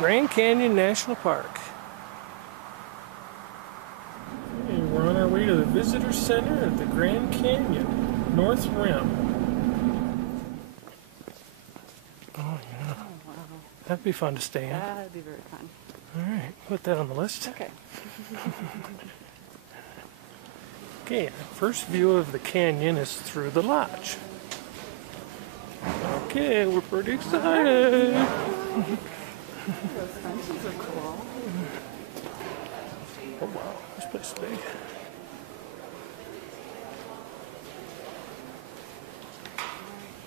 Grand Canyon National Park. Okay, we're on our way to the Visitor Center at the Grand Canyon, North Rim. Oh yeah. Oh, wow. That'd be fun to stay in. That'd be very fun. Alright, put that on the list. Okay. Okay, first view of the canyon is through the lodge. Okay, we're pretty excited. Those fences are cool. Oh wow, this place is big.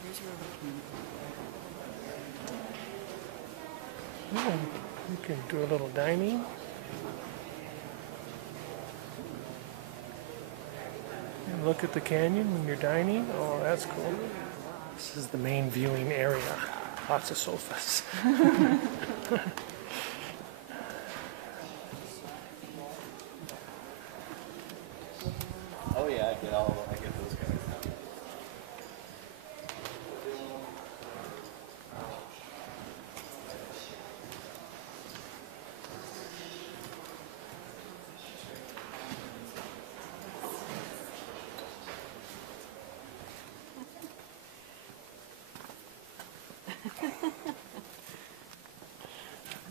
Here's where we can. Oh, you can do a little dining. And look at the canyon when you're dining. Oh, that's cool. This is the main viewing area. Lots of sofas. Oh yeah, I get those guys now.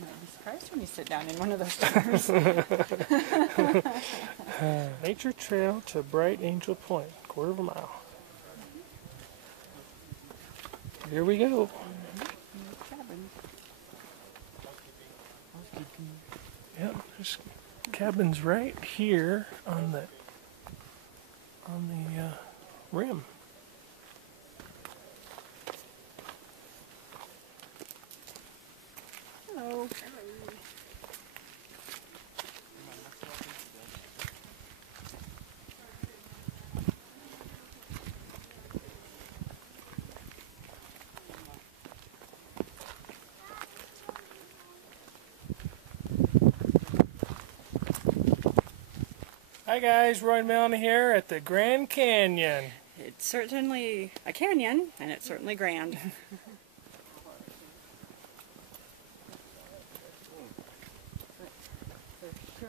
I'd be surprised when you sit down in one of those chairs. Nature trail to Bright Angel Point, quarter of a mile. Here we go. Cabin. Yep, there's cabins right here on the rim. Hello. Hi guys, Roy Melna here at the Grand Canyon. It's certainly a canyon, and it's certainly grand. For sure.